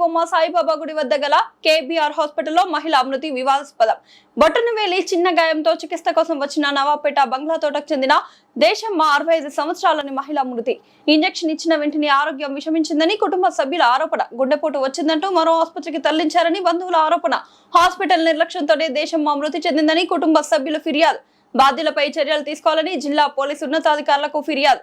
బొమ్మ సాయిబాబా గుడి వద్ద గల కేబీఆర్ హాస్పిటల్లో మహిళ మృతి వివాదాస్పదం. బొట్టనవేలి చిన్న గాయంతో చికిత్స కోసం వచ్చిన నవాపేట బంగ్లా తోటకు చెందిన దేశమ్మ 65 సంవత్సరాలని మహిళ మృతి. ఇంజెక్షన్ ఇచ్చిన వెంటనే ఆరోగ్యం విషమించిందని కుటుంబ సభ్యుల ఆరోపణ. గుండెపోటు వచ్చిందంటూ మరో ఆసుపత్రికి తరలించారని బంధువుల ఆరోపణ. హాస్పిటల్ నిర్లక్ష్యంతోనే దేశమ్మ మృతి చెందిందని కుటుంబ సభ్యుల ఫిర్యాదు. బాధ్యులపై చర్యలు తీసుకోవాలని జిల్లా పోలీసు ఉన్నతాధికారులకు ఫిర్యాదు.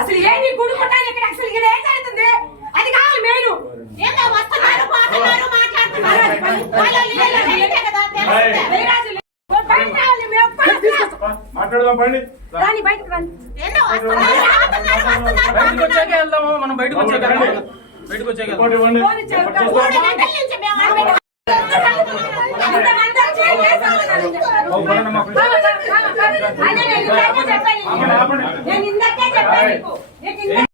అసలు ఏంటి గుడి కొట్టాలి ఇక్కడ అసలు ఇక్కడ ఏం జరుగుతుంది అది కావాలి మెయిన్ ఏదో వస్తున్నారు పోతున్నారు మాట్లాడదాం పండి రాని బయటకు రండి ఏందో వస్తున్నారు బయటకు వచ్చాక వెళ్దాము మనం బయటకు వచ్చాక ఫోన్ ఇచ్చారు 3 గంటల నుంచి మేము అంత మంది వచ్చి నేను ఇందాకే చెప్పాను నీకు. నీకు ఇందాకే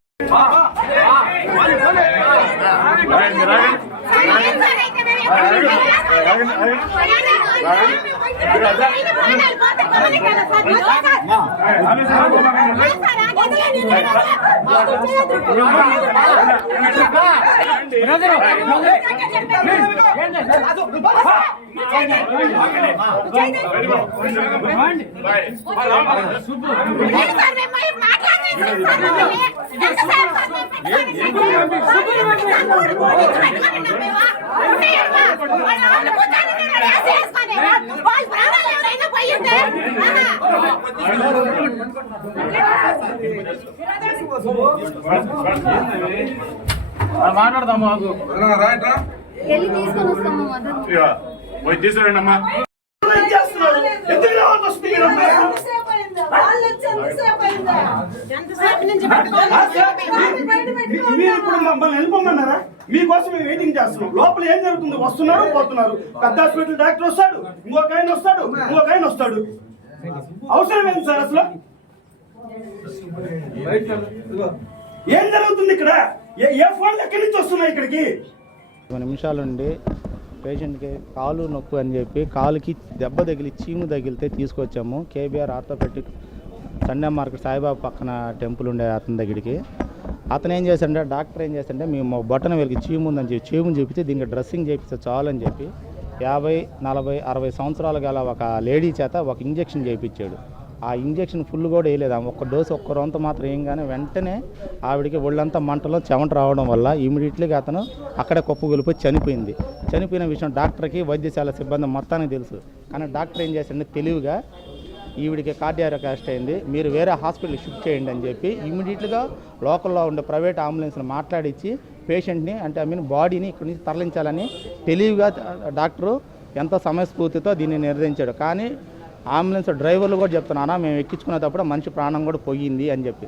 మాట్లాడదాం మాకు వెళ్ళి తీసుకొని వస్తాము మదన్ పోయి తీసుకురండి అమ్మా. మీరు ఇప్పుడు మమ్మల్ని వెళ్ళిపోమన్నారా? మీకోసం మేము వెయిటింగ్ చేస్తున్నాం. లోపల ఏం జరుగుతుంది? వస్తున్నారు, పోతున్నారు. పెద్ద హాస్పిటల్ డాక్టర్ వస్తాడు, ఇంకొక ఆయన వస్తాడు, ఇంకొక ఆయన వస్తాడు. అవసరం ఏంటి సార్ అసలు? ఏం జరుగుతుంది ఇక్కడ? ఏ ఫోన్లు ఎక్కడి నుంచి వస్తున్నాయి ఇక్కడికి? 20 నిమిషాల నుండి పేషెంట్కి కాలు నొప్పి అని చెప్పి కాలుకి దెబ్బ తగిలి చీము తగిలితే తీసుకొచ్చాము KBR orthopaedic Sunday market Saibaba పక్కన టెంపుల్ ఉండే అతని దగ్గరికి. అతను ఏం చేశాడంటే డాక్టర్ ఏం చేశాడంటే మేము బొట్టన వీళ్ళకి చీము ఉందని చెప్పి చీముని చూపిస్తే దీనికి డ్రెస్సింగ్ చేపిస్తే చాలు అని చెప్పి 50, 40, 60 సంవత్సరాలు గల ఒక లేడీ చేత ఒక ఇంజెక్షన్ చేయించాడు. ఆ ఇంజెక్షన్ ఫుల్ కూడా వేయలేదు. ఒక్క డోసు ఒక్క రొంత మాత్రం ఏంగానే వెంటనే ఆవిడికి ఒళ్ళంతా మంటలో చెమట రావడం వల్ల ఇమీడియట్లీగా అతను అక్కడే కుప్పగొలిపోయి చనిపోయింది. చనిపోయిన విషయం డాక్టర్కి వైద్యశాల సిబ్బంది మొత్తానికి తెలుసు. కానీ డాక్టర్ ఏం చేశాడంటే తెలివిగా ఈవిడికి కార్డియాక్ అరెస్ట్ అయింది, మీరు వేరే హాస్పిటల్కి షిఫ్ట్ చేయండి అని చెప్పి ఇమీడియట్గా లోకల్లో ఉండే ప్రైవేట్ అంబులెన్స్ని మాట్లాడించి పేషెంట్ని అంటే బాడీని ఇక్కడి నుంచి తరలించాలని తెలివిగా డాక్టరు ఎంతో సమయస్ఫూర్తితో దీన్ని నిర్ణయించాడు. కానీ అంబులెన్స్ డ్రైవర్లు కూడా చెప్తున్నారా మేము ఎక్కించుకునేటప్పుడు మనిషి ప్రాణం కూడా పోయింది అని చెప్పి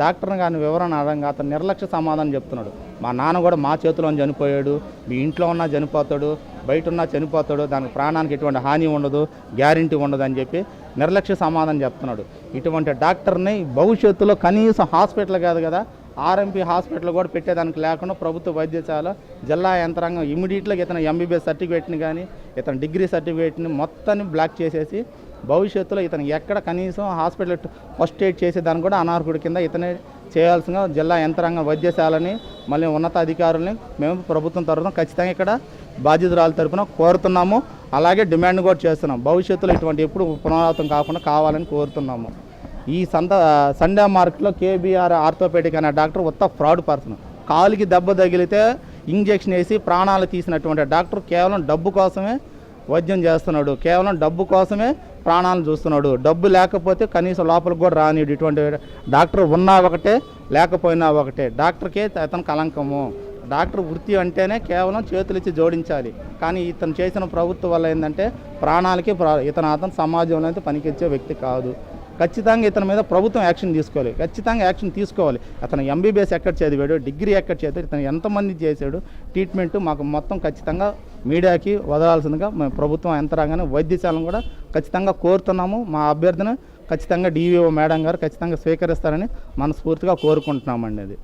డాక్టర్ని కానీ వివరణ అడగంగా అతను నిర్లక్ష్య సమాధానం చెప్తున్నాడు. మా నాన్న కూడా మా చేతిలో చనిపోయాడు, మీ ఇంట్లో ఉన్నా చనిపోతాడు, బయట ఉన్నా చనిపోతాడు, దానికి ప్రాణానికి ఎటువంటి హాని ఉండదు, గ్యారంటీ ఉండదు అని చెప్పి నిర్లక్ష్య సమాధానం చెప్తున్నాడు. ఇటువంటి డాక్టర్ని భవిష్యత్తులో కనీసం హాస్పిటల్ కాదు కదా ఆర్ఎంపీ హాస్పిటల్ కూడా పెట్టేదానికి లేకుండా ప్రభుత్వ వైద్యశాల జిల్లా యంత్రాంగం ఇమీడియట్గా ఇతను ఎంబీబీఎస్ సర్టిఫికేట్ని కానీ ఇతను డిగ్రీ సర్టిఫికేట్ని మొత్తాన్ని బ్లాక్ చేసేసి భవిష్యత్తులో ఇతను ఎక్కడ కనీసం హాస్పిటల్ ఫస్ట్ ఎయిడ్ చేసేదాన్ని కూడా అనార్హుడి కింద ఇతనే చేయాల్సిన జిల్లా యంత్రాంగం వైద్యశాలని మళ్ళీ ఉన్నత అధికారులని మేము ప్రభుత్వం తరఫున ఖచ్చితంగా ఇక్కడ బాధ్యతరాల తరఫున కోరుతున్నాము. అలాగే డిమాండ్ కూడా చేస్తున్నాం. భవిష్యత్తులో ఇటువంటి ఎప్పుడు పునరావృతం కాకుండా కావాలని కోరుతున్నాము. ఈ సండే మార్కెట్లో కేబీఆర్ ఆర్థోపెడిక్ అనే డాక్టర్ ఉత్త ఫ్రాడ్ పర్సన్. కాలుకి దెబ్బ తగిలితే ఇంజెక్షన్ వేసి ప్రాణాలు తీసినటువంటి డాక్టర్ కేవలం డబ్బు కోసమే వైద్యం చేస్తున్నాడు, కేవలం డబ్బు కోసమే ప్రాణాలను చూస్తున్నాడు. డబ్బు లేకపోతే కనీసం లోపలికి కూడా రానిడు. ఇటువంటి డాక్టర్ ఉన్నా ఒకటే లేకపోయినా ఒకటే. డాక్టర్కే అతను కలంకము. డాక్టర్ వృత్తి అంటేనే కేవలం చేతులిచ్చి జోడించాలి. కానీ ఇతను చేసిన ప్రభుత్వం వల్ల ఏంటంటే ప్రాణాలకి అతను సమాజంలో అయితే పనికిచ్చే వ్యక్తి కాదు. ఖచ్చితంగా ఇతని మీద ప్రభుత్వం యాక్షన్ తీసుకోవాలి, ఖచ్చితంగా యాక్షన్ తీసుకోవాలి. అతను ఎంబీబీఎస్ ఎక్కడ చదివాడు, డిగ్రీ ఎక్కడ చదివాడు, ఇతను ఎంతమంది చేశాడు ట్రీట్మెంట్ మాకు మొత్తం ఖచ్చితంగా మీడియాకి వదలాల్సిందిగా మేము ప్రభుత్వం యంత్రాంగానే వైద్యశాలను కూడా ఖచ్చితంగా కోరుతున్నాము. మా అభ్యర్థన ఖచ్చితంగా డివిఓ మేడం గారు ఖచ్చితంగా స్వీకరిస్తారని మనస్ఫూర్తిగా కోరుకుంటున్నామండి. అది